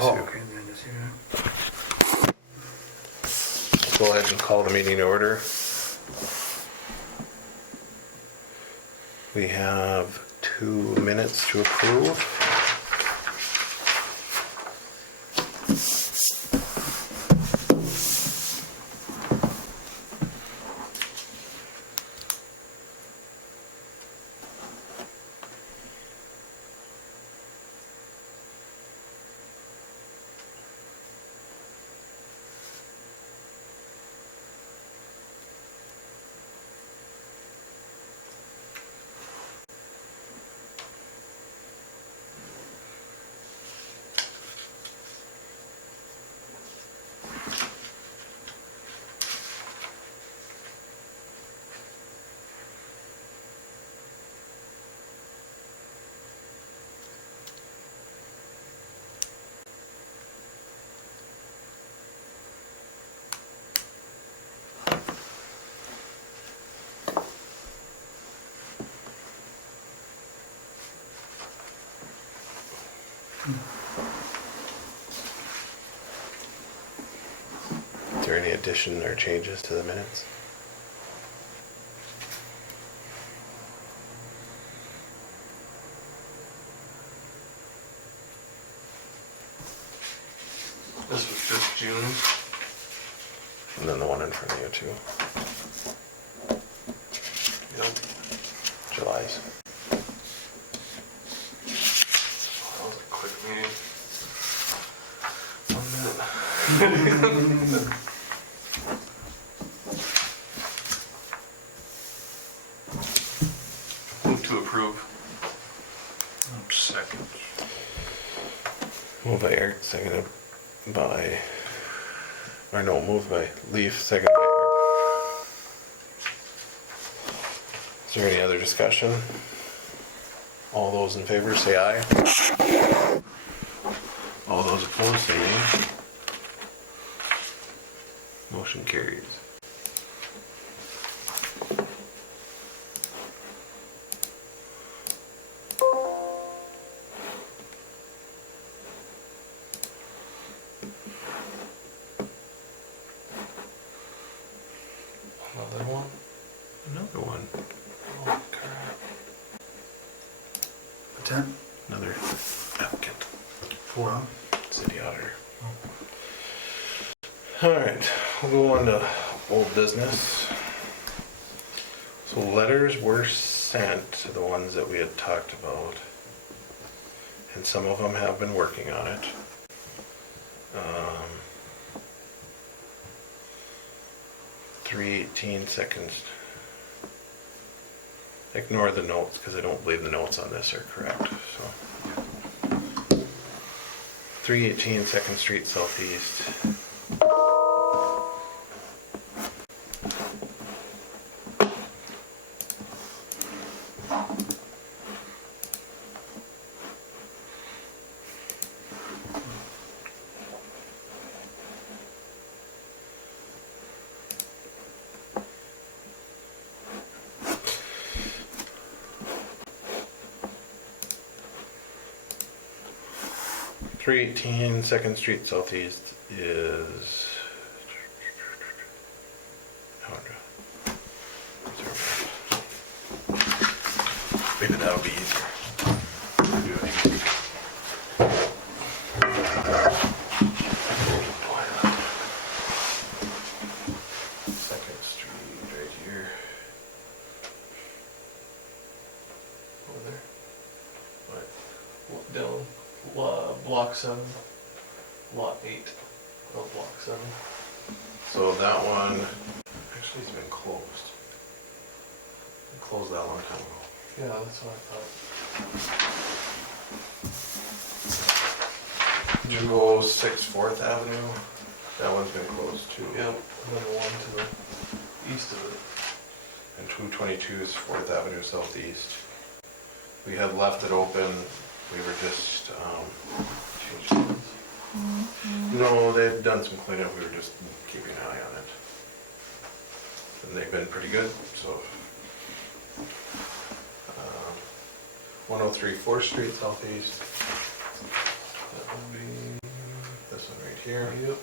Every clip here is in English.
Oh, issue. okay, then it's here. Go ahead and call the meeting to order. We have 2 minutes to approve. Is there any addition or changes to the minutes? This was just June. And then the one in front of you too, Yep. July's. That was a quick meeting. 1 minute. Move to approve. Second. Moved by Eric, seconded by, moved by Leaf, seconded by Eric. Is there any other discussion? All those in favor say aye. All those opposed say nay. Motion carries. Another one. Another one. Oh crap. What's that? Another applicant. 4. City auditor. Alright, we'll go on to old business. So letters were sent to the ones that we had talked about. And some of them have been working on it. 318 seconds. Ignore the notes because I don't believe the notes on this are correct. So 318 2nd Street Southeast. Three 18 2nd Street Southeast is maybe that'll be easier. Second Street right here. Over there. What? Down. Block 7. Lot 8. Of block 7. So that one actually has been closed. It closed that long time ago. Yeah, that's what I thought. Did you go 6 4th Avenue? That one's been closed too. Yep. And then the one to the east of it. And 222 is 4th Avenue Southeast. We had left it open. We were just changing things. No, they've done some cleanup. We were just keeping an eye on it. And they've been pretty good, so. 103 4th Street Southeast. That would be here. Yep.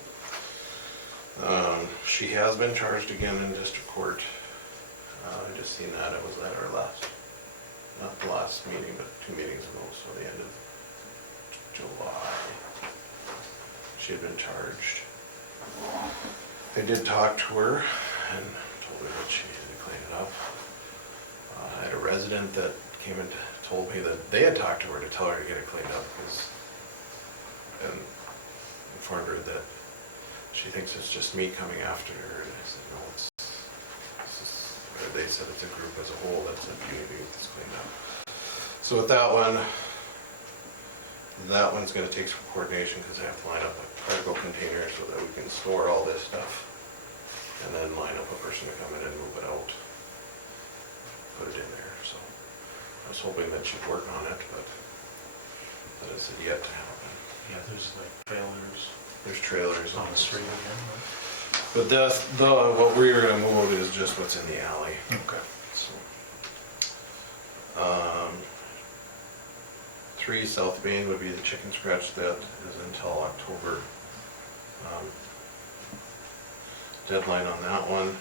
She has been charged again in district court. I just seen that, it was at our last, not the last meeting, but 2 meetings ago, so the end of July. She had been charged. They did talk to her and told her that she needed to clean it up. I had a resident that came and told me that they had talked to her to tell her to get it cleaned up, and informed her that she thinks it's just me coming after her, and I said, no, they said it's a group as a whole that said you need to get this cleaned up. So with that one's gonna take some coordination, because they have to line up a cargo container so that we can store all this stuff, and then line up a person to come in and move it out, put it in there. So I was hoping that she'd work on it, but that is yet to happen. Yeah, there's like trailers There's trailers on the street again, but what we were gonna move is just what's in the alley. right? Okay. So, 3 South Main would be the chicken scratch, that is until October. Deadline on that one.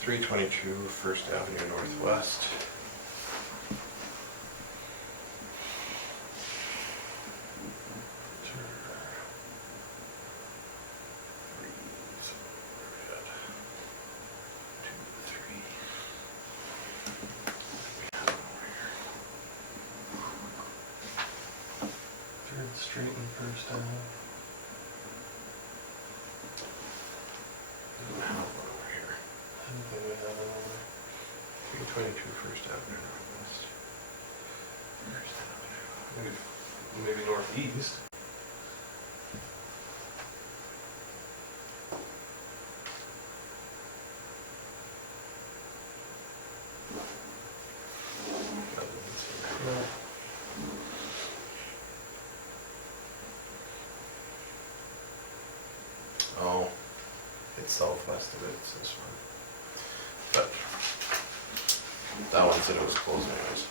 322 First Avenue Northwest. Third Street and First Avenue. Over here. I don't think we have it over 322 First Avenue Northwest. First Avenue. there. Maybe northeast. Oh, it's southwest of it, it's this one. But that one said it was closed anyways.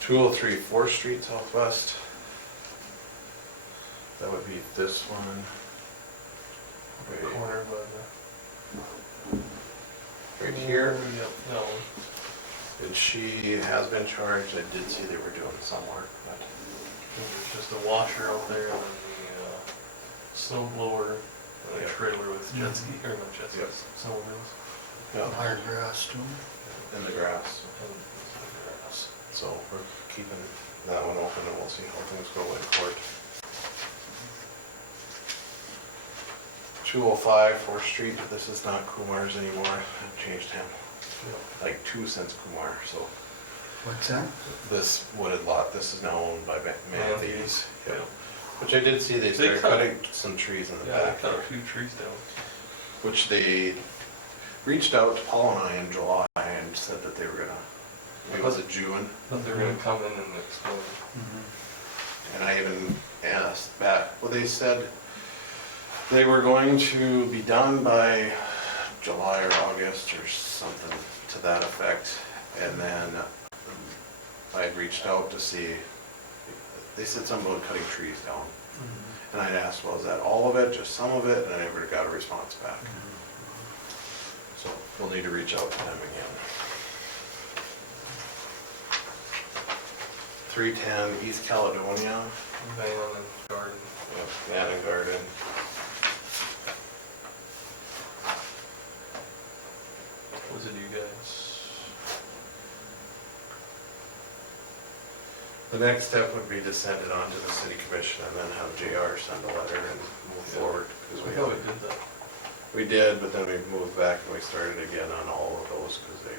203 4th Street Southwest. That would be this one. Right, Corner by right the. here. Yep, that one. And she has been charged. I did see they were doing some work, but There's just a washer out there and then the snow blower and a Yep. trailer with jet ski, or not jet Yep. skis, snowmobiles. yeah, Higher grass too. in the grass. And grass. So we're keeping that one open and we'll see how things go in court. 205 4th Street, this is not Kumar's anymore, I've changed him. Yep. Like 2 since Kumar, so What's that? this wooded lot, this is now owned by Matthews. Yep. Yep. Which I did see they started cut- cutting some trees in the Yeah, back I cut a there. few trees down. Which they reached out to Paul and I in July and said that they were gonna, maybe was it June? But they're gonna come in and explain. And I even asked back, well, they said they were going to be done by July or August or something to that effect. And then I had reached out to see, they said something about cutting trees down. And I'd asked, well, is that all of it, just some of it? And I never got a response back. So we'll need to reach out to them again. 310 East Caledonia. Van and garden. Yep, Van and Garden. Was it you guys? The next step would be to send it on to the city commission and then have JR send a letter and move forward. Because I thought we did that. we did, but then we moved back and we started again on all of those because they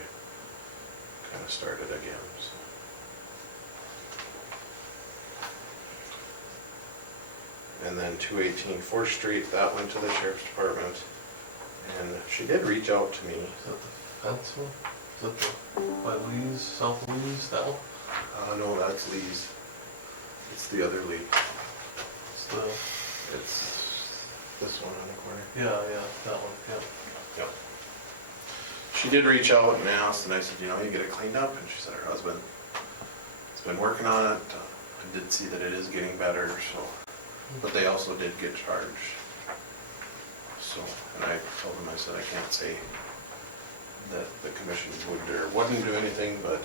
kind of started again, so. And then 218 4th Street, that went to the sheriff's department. And she did reach out to me. Is that the fence one? Is that the, by Lee's, South Lee's, that one? No, that's Lee's. It's the other Lee. It's the, It's this one on the corner. yeah, that one, yeah. Yep. She did reach out and asked, and I said, you know, you get it cleaned up, and she said her husband has been working on it. I did see that it is getting better, so but they also did get charged. So, and I told them, I said, I can't say that the commission would or wouldn't do anything, but,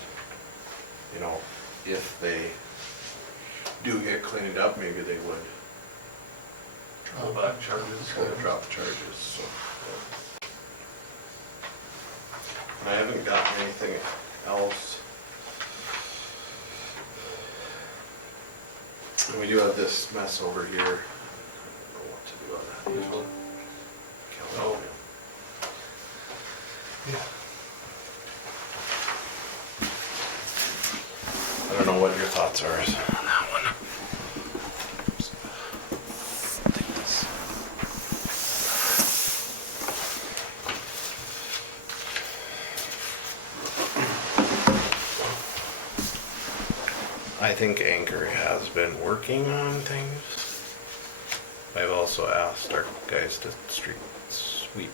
you know, if they do get cleaned up, maybe they would Draw back charges. drop the charges, so. And I haven't gotten anything else. And we do have this mess over here. I don't know what to do on that. This one? Oh. I don't know what your thoughts are on that one. I think Anchor has been working on things. I've also asked our guys to sweep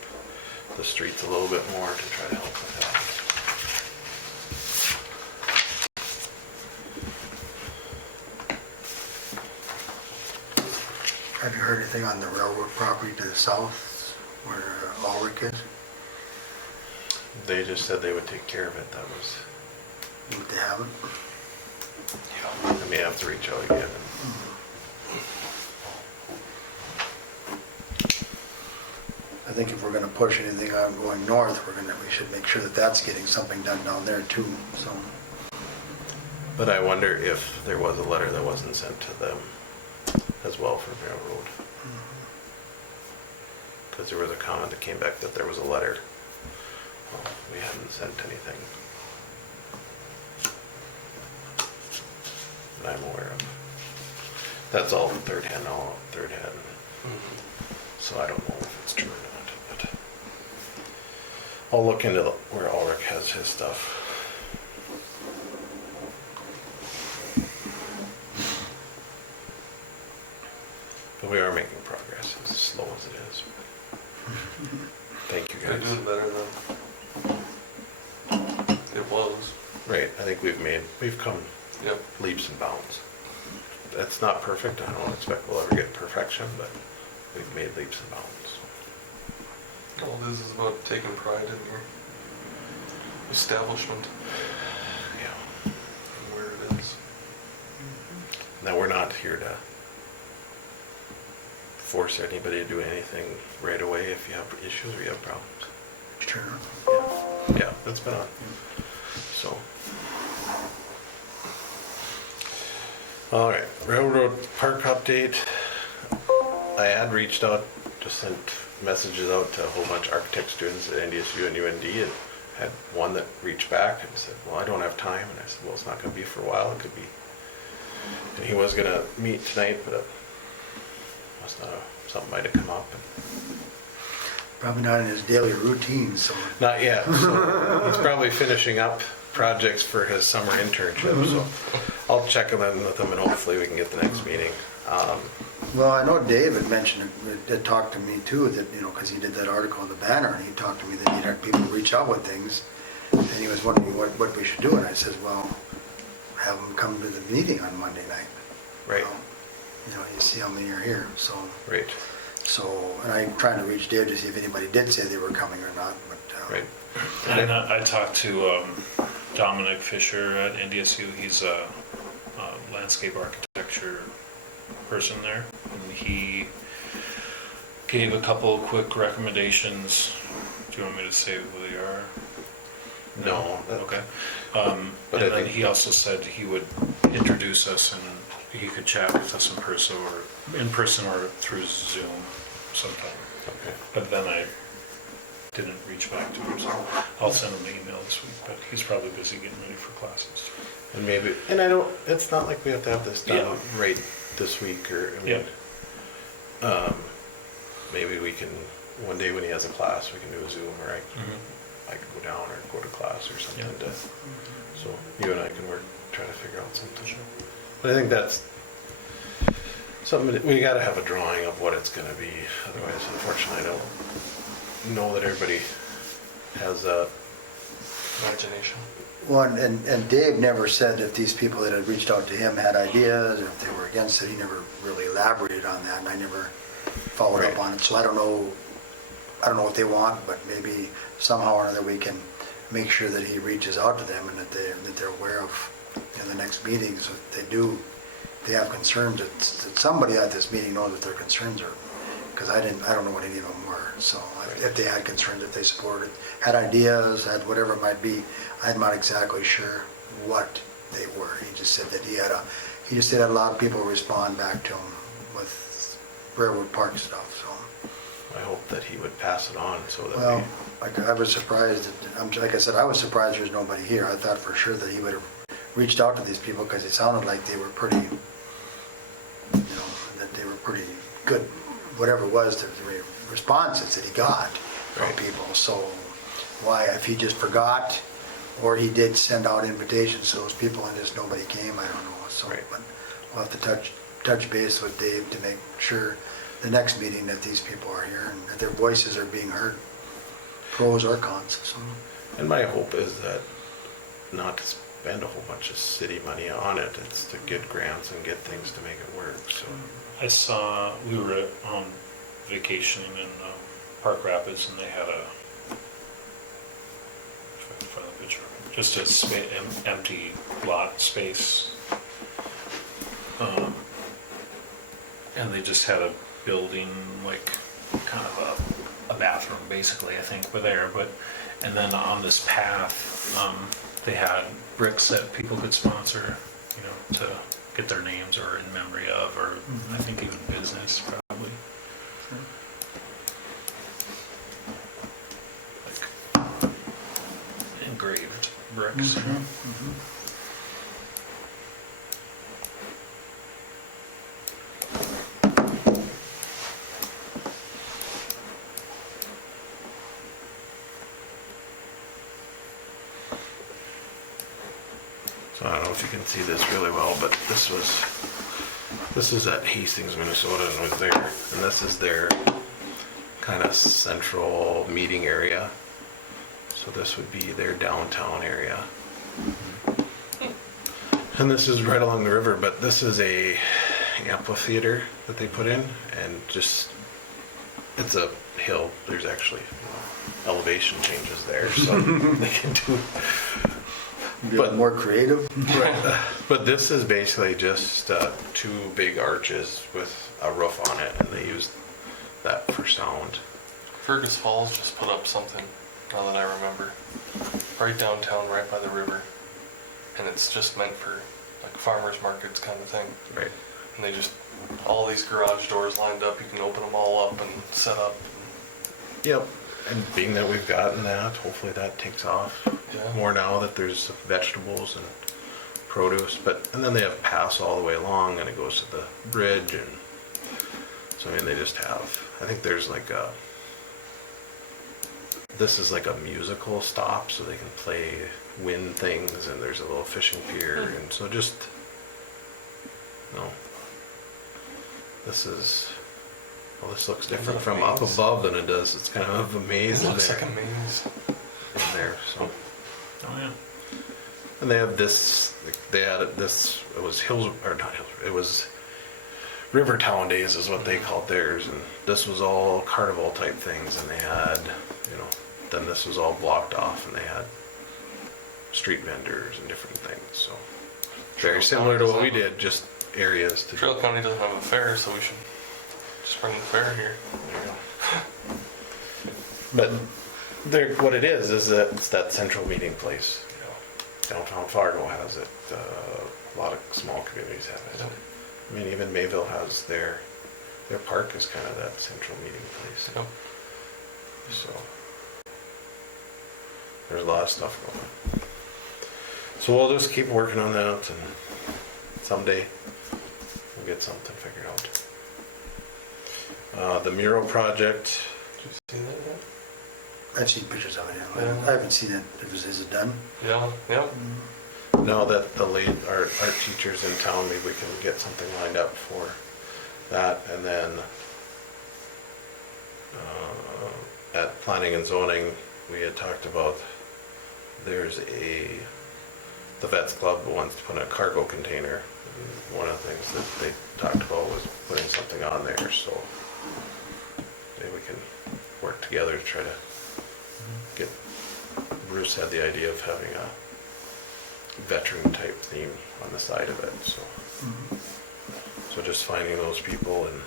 the streets a little bit more to try to help with that. Have you heard anything on the railroad property to the south where Ulrich is? They just said they would take care of it. That was, What they haven't? I may have to reach out again. I think if we're gonna push anything on going north, we should make sure that that's getting something done down there too, so. But I wonder if there was a letter that wasn't sent to them as well for railroad. Because there was a comment that came back that there was a letter. Well, we hadn't sent anything. That I'm aware of. That's all in third hand. So I don't know if it's true or not, but I'll look into where Ulrich has his stuff. But we are making progress, as slow as it is. Thank you They're guys. doing better than it was. Right, I think we've come Yep. leaps and bounds. That's not perfect, I don't expect we'll ever get perfection, but we've made leaps and bounds. All this is about taking pride in your establishment Yeah. and where it is. Now, we're not here to force anybody to do anything right away if you have issues or you have problems. Sure. Yeah, that's been on. So. All right, railroad park update. I had reached out, just sent messages out to a whole bunch of architect students at NDSU and UND, and had one that reached back and said, well, I don't have time. And I said, well, it's not gonna be for a while, it could be. And he was gonna meet tonight, but it must not have, something might have come up. Probably not in his daily routine, so. Not yet, so he's probably finishing up projects for his summer internship, so I'll check in with him and hopefully we can get the next meeting. Well, I know Dave had mentioned, had talked to me too, that, you know, because he did that article in the Banner, and he talked to me that he'd had people reach out with things, and he was wondering what we should do, and I said, well, have them come to the meeting on Monday night. Right. You know, you see how many are here, so. Right. So, and I'm trying to reach Dave to see if anybody did say they were coming or not, but. Right. And I talked to Dominic Fisher at NDSU. He's a landscape architecture person there. And he gave a couple of quick recommendations. Do you want me to say who they are? No. Okay. But And I then think- he also said he would introduce us and he could chat with us in person or through Zoom sometime. Okay. But then I didn't reach back to him, so I'll send him an email this week, but he's probably busy getting ready for classes. And maybe, and I don't, it's not like we have to have this done Yeah. right this week or, I mean, maybe we can, one day when he has a class, we can do a Zoom or I can go down or go to class or something Yeah. so you and I can work, try to figure out something. But I think that's something, we gotta have a drawing of what it's gonna be, otherwise unfortunately I don't know that everybody has a imagination. Well, and Dave never said if these people that had reached out to him had ideas, or if they were against it. He never really elaborated on that, and I never followed up on it. So I don't know what they want, but maybe somehow or another we can make sure that he reaches out to them and that they're aware of in the next meetings. If they have concerns, that somebody at this meeting knows what their concerns are. Because I don't know what any of them were. So if they had concerns, if they supported, had ideas, had whatever it might be, I'm not exactly sure what they were. He just said that he just had a lot of people respond back to him with Railroad Park stuff. So I hope that he would pass it on so that well, I was surprised. Like I said, I was surprised there's nobody here. I thought for sure that he would have reached out to these people because it sounded like they were pretty, that they were pretty good. Whatever it was, the responses that he got from people. So why, if he just forgot, or he did send out invitations to those people and just nobody came, I don't know. So but we'll have to touch base with Dave to make sure the next meeting that these people are here and that their voices are being heard, pros or cons. So. And my hope is that not to spend a whole bunch of city money on it, it's to get grants and get things to make it work. So. I saw, we were on vacation in Park Rapids, and they had if I can find the picture, just a empty lot space. And they just had a building, like kind of a bathroom basically, I think, were there. And then on this path, they had bricks that people could sponsor, to get their names or in memory of, or I think even business probably. Like engraved bricks. So I don't know if you can see this really well, but this is at Hastings, Minnesota, and was there. And this is their kind of central meeting area. So this would be their downtown area. And this is right along the river, but this is a amphitheater that they put in, and just, it's a hill. There's actually elevation changes there, so they can do. But more creative. Right. But this is basically just two big arches with a roof on it, and they used that for sound. Fergus Falls just put up something, now that I remember, right downtown, right by the river, and it's just meant for like farmers markets kind of thing. Right. And they just, all these garage doors lined up, you can open them all up and set up. Yep. And being that we've gotten that, hopefully that takes off more now that there's vegetables and produce. And then they have paths all the way along, and it goes to the bridge, and so I mean they just have. I think there's like this is like a musical stop, so they can play wind things, and there's a little fishing pier, and so just this is. Well, this looks different from up above than it does. It's kind of a maze. It looks like a maze in there. So. Oh yeah. And they have this. They added this. It was It was Rivertown Days is what they called theirs, and this was all carnival type things. And they had, then this was all blocked off, and they had street vendors and different things. So very similar to what we did, just areas to. Trail County doesn't have a fair, so we should just bring the fair here. But what it is that it's that central meeting place. Downtown Fargo has it. A lot of small communities have it. I mean, even Mayville has their park is kind of that central meeting place. Yep. So there's a lot of stuff going on. So we'll just keep working on that, and someday we'll get something figured out. The mural project. Did you see that yet? I've seen pictures of it. Yeah. I haven't seen it. Is it done? Yeah, yep. Now that the late art teachers in town, maybe we can get something lined up for that. And then at planning and zoning, we had talked about there's the Vets Club wants to put in a cargo container. And one of the things that they talked about was putting something on there, so maybe we can work together to try to get, Bruce had the idea of having a veteran type theme on the side of it, so. So just finding those people and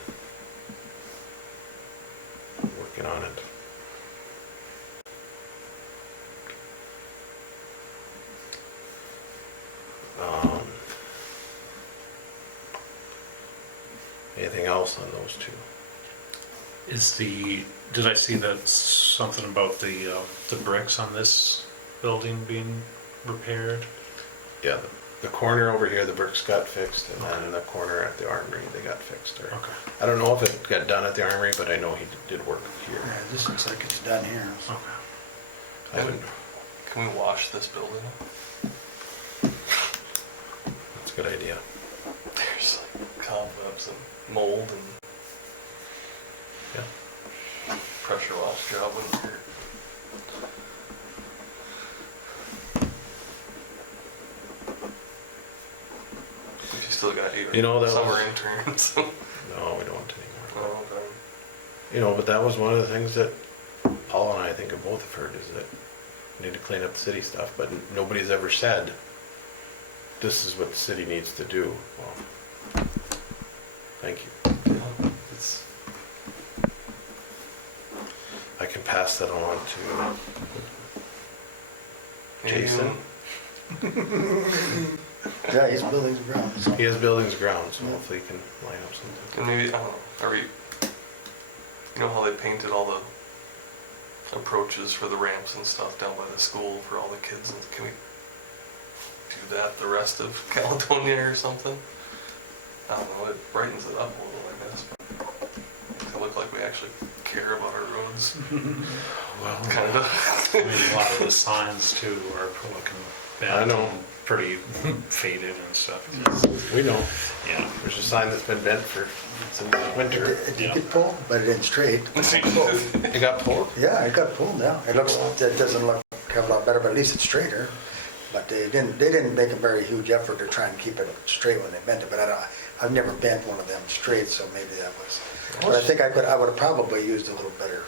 working on it. Anything else on those two? Did I see that something about the bricks on this building being repaired? Yeah, the corner over here, the bricks got fixed, and then in the corner at the armory, they got fixed there. Okay. I don't know if it got done at the armory, but I know he did work here. Yeah, this looks like it's done here. So. Okay. I would, Can we wash this building? that's a good idea. There's like cobwebs and mold and Yeah. pressure wash job wouldn't hurt. If you still got your You know, that summer was- interns. No, we don't want anymore. Oh, okay. You know, but that was one of the things that Paul and I think have both have heard, is that we need to clean up the city stuff, but nobody's ever said, this is what the city needs to do. Well, thank you. Yeah, it's, I can pass that on to maybe Jason. Yeah, he's buildings and grounds. So. He has buildings and grounds, so hopefully he can line up something. And maybe, I don't know, you know how they painted all the approaches for the ramps and stuff down by the school for all the kids? And can we do that the rest of Caledonia or something? I don't know, it brightens it up a little, I guess. Makes it look like we actually care about our roads, Well, kind of. I mean, a lot of the signs too are looking bad. I know. And pretty faded and stuff. We know, Yeah. there's a sign that's been bent since winter. It did get pulled, but it didn't straight. It got pulled? Yeah, it got pulled now. It doesn't look a lot better, but at least it's straighter. But they didn't make a very huge effort to try and keep it straight when they bent it. But I've never bent one of them straight, so maybe that was. But I think I would have probably used a little better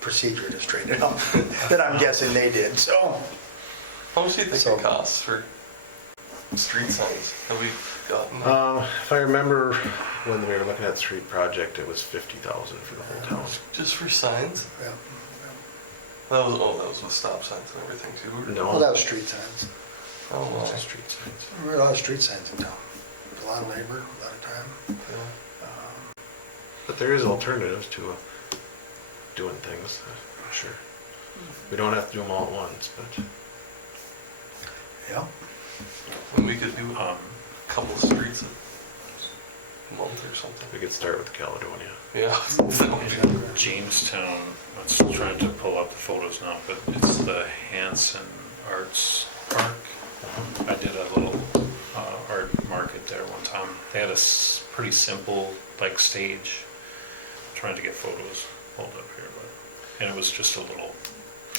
procedure to straighten it up than I'm guessing they did. So. How much do you think So- it costs for street signs? Have we gotten? If I remember when we were looking at the street project, it was 50,000 for the whole town. Just for signs? Yeah. That was with stop signs and everything too. No. Well, that was street signs. Oh, It's well. just street signs. There were a lot of street signs in town. A lot of labor, a lot of time. Yeah. But there is alternatives to doing things, I'm sure. We don't have to do them all at once, but Yeah. And we could do a Um, couple of streets a month or something. we could start with Caledonia. Yeah. That would be- in Jamestown, I'm still trying to pull up the photos now, but it's the Hanson Arts Park. I did a little art market there one time. They had a pretty simple like stage. Trying to get photos pulled up here, but and it was just a little,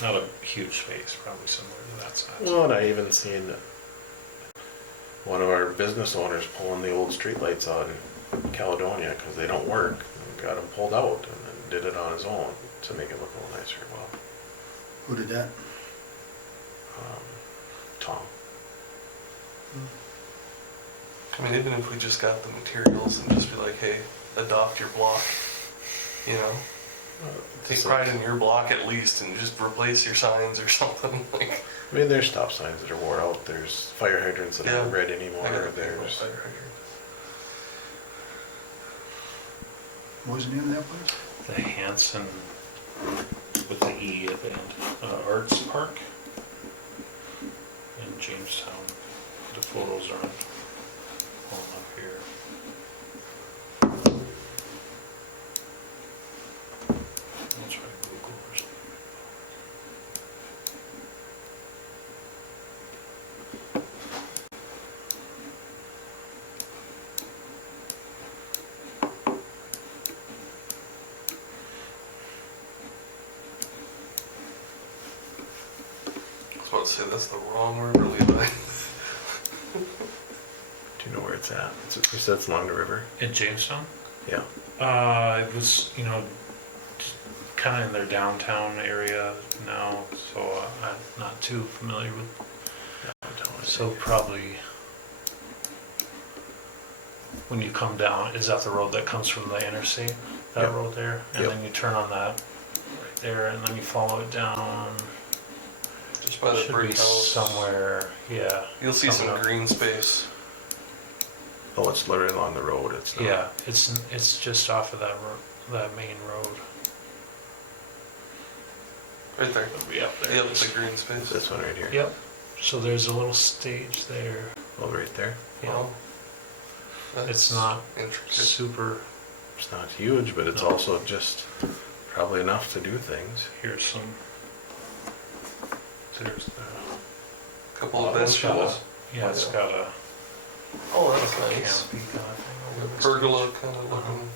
not a huge space, probably similar to that size. Well, and I even seen one of our business owners pulling the old streetlights out in Caledonia because they don't work. And got them pulled out and then did it on his own to make it look a little nicer. Well, Who did that? Tom. I mean, even if we just got the materials and just be like, hey, adopt your block, you know? Take pride in your block at least and just replace your signs or something. Like, I mean, there's stop signs that are wore out. There's fire hydrants that aren't Yeah. red anymore. I gotta think about There's fire hydrants. What was the name of that place? The Hanson with the E at the end, Arts Park in Jamestown. The photos aren't pulling up here. I'll try Google or something. So what, to say that's the wrong river, Levi. Do you know where it's at? You said it's along the river? In Jamestown? Yeah. It was, kind of in their downtown area now, so I'm not too familiar with. So probably when you come down, is that the road that comes from the interstate? That Yep. road there, and Yep. then you turn on that right there, and then you follow it down. Just by the Should brick be house. somewhere, yeah. You'll see some somewhere. green space. Oh, it's literally along the road. It's not. Yeah, it's just off of that main road. Right there. It'll be up there. Yep, the green space. This one right here. Yep. So there's a little stage there. Oh, right there. Yeah. Wow. That's It's not intricate. super. It's not huge, but it's No. also just probably enough to do things. Here's some. There's the. Couple of It's got a- benches. Yeah, it's got a. Oh, Like that's a nice. canopy kind of thing Like over a the pergola stage. kind of looking.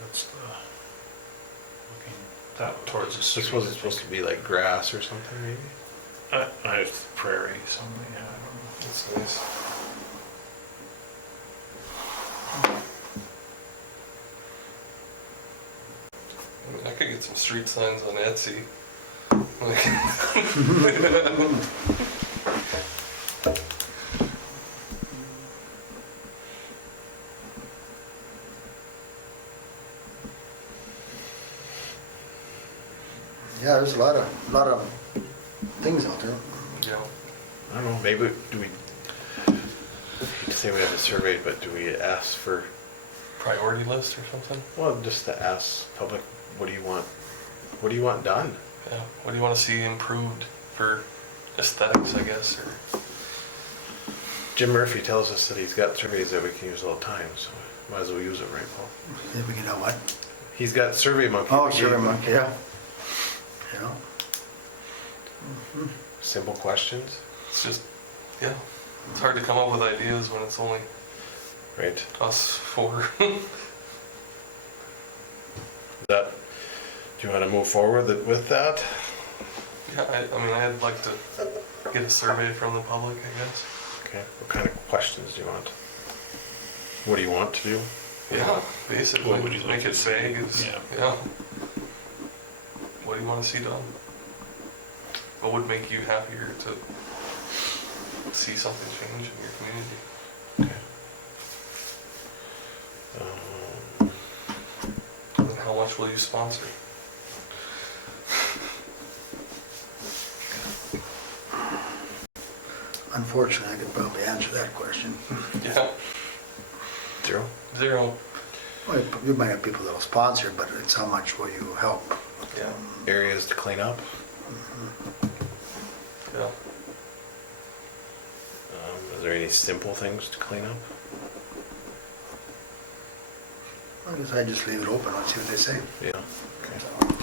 That's the. Looking that towards the This street. was supposed to be like grass or something, maybe? Prairie, something, yeah, I don't know. That's nice. I mean, I could get some street signs on Etsy. Like, Yeah, there's a lot of things out there. yeah. I don't know, maybe, do we, I hate to say we have it surveyed, but do we ask for, Priority list or something? well, just to ask public, what do you want done? Yeah. What do you want to see improved for aesthetics, I guess, or Jim Murphy tells us that he's got surveys that we can use all the time, so might as well use it, right, Paul? If we can know what? He's got Survey Monkey. Oh, sure, monkey, yeah. Yeah. Simple questions, it's just, yeah. It's hard to come up with ideas when it's only right? us four. That, do you want to move forward with that? Yeah, I mean, I'd like to get a survey from the public, I guess. Okay, what kind of questions do you want? What do you want to do? Yeah, basically. What would you like Make it to see? vague. Yeah. Yeah. What do you want to see done? What would make you happier to see something change in your community? Okay. And how much will you sponsor? Unfortunately, I could probably answer that question. Yeah, 0? 0. Well, you might have people that'll sponsor, but it's how much will you help? Yeah. Areas to clean up? Yeah. Is there any simple things to clean up? I guess I just leave it open, let's see what they say. Yeah. Okay.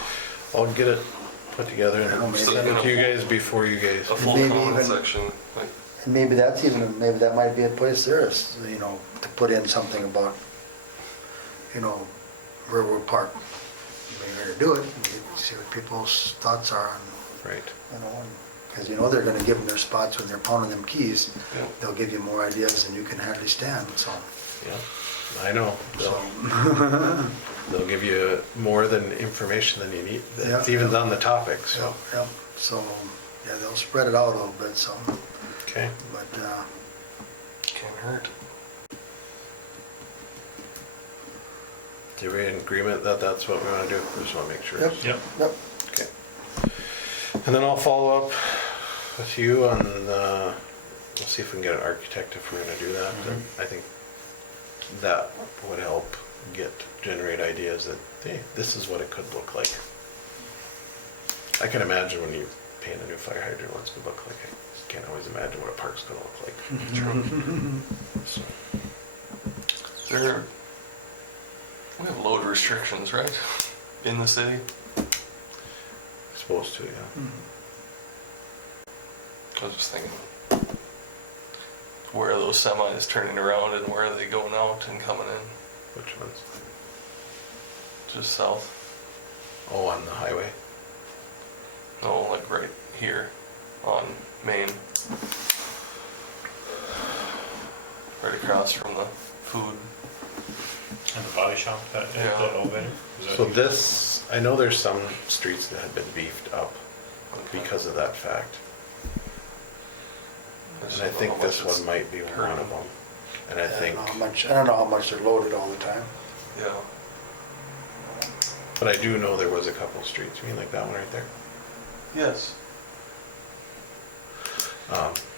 I'll get it put together I don't and know, send it to you guys before you guys. A full Maybe comment even- section. Like, And maybe maybe that might be a place there is, to put in something about, Railroad Park. Maybe to do it, and see what people's thoughts are on, Right. because they're gonna give them their spots when they're pounding them keys. yeah. They'll give you more ideas than you can hardly stand, so. Yeah, I know. So, They'll give you more than information than you need. It's Yeah. even on the topic, yeah, so. yeah, so, yeah, they'll spread it out a little bit, so, Okay. but, Can't hurt. Are we in agreement that that's what we want to do? I just want to make sure. Yep. Yep. yep, Okay. And then I'll follow up with you on, we'll see if we can get an architect if we're gonna do that. I think that would help generate ideas that, hey, this is what it could look like. I can imagine when you paint a new fire hydrant, what it's gonna look like. I can't always imagine what a park's gonna look like. So, We have load restrictions, right? In the city? supposed to, yeah. I was just thinking, where are those semis turning around and where are they going out and coming in? Which ones? Just south. Oh, on the highway? No, like right here on Main. Right across from the food. And the body shop, that Yeah. elevator? Is that- So this, I know there's some streets that have been beefed up Okay. because of that fact. just And I don't know think how this much it's one might be one hurting. of them. And I I think, don't know how much, I don't know how much they're loaded all the time. Yeah. but I do know there was a couple streets, you mean like that one right there? Yes.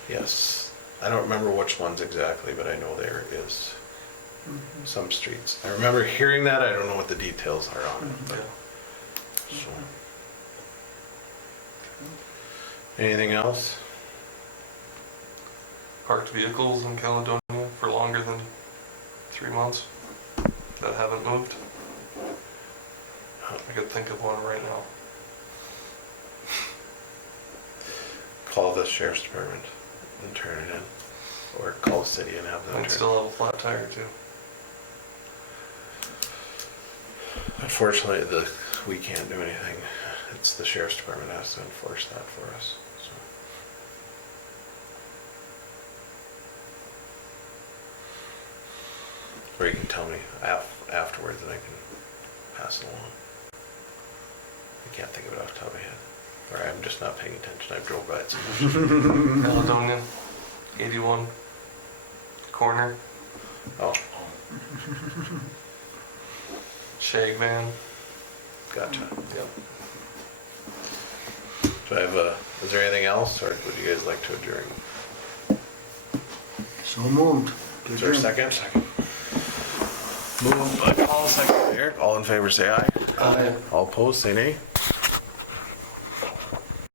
Yes. I don't remember which ones exactly, but I know there is some streets. I remember hearing that, I don't know what the details are on it, Yeah. but, so. Anything else? Parked vehicles in Caledonia for longer than 3 months that haven't moved. I could think of one right now. Call the sheriff's department and turn it in. Or call the city and have them And turn it. still have a flat tire too. Unfortunately, we can't do anything. It's the sheriff's department has to enforce that for us, so. Or you can tell me afterwards and I can pass it along. I can't think of it off the top of my head. Or I'm just not paying attention. I drove by it so much. Caledonia, 81, corner, Oh, shag van. gotcha. Yep. So I have is there anything else or would you guys like to adjourn? So moved. Is there a second? Second. Moved by Paul, second by Eric. All in favor say aye. Aye. All opposed say nay.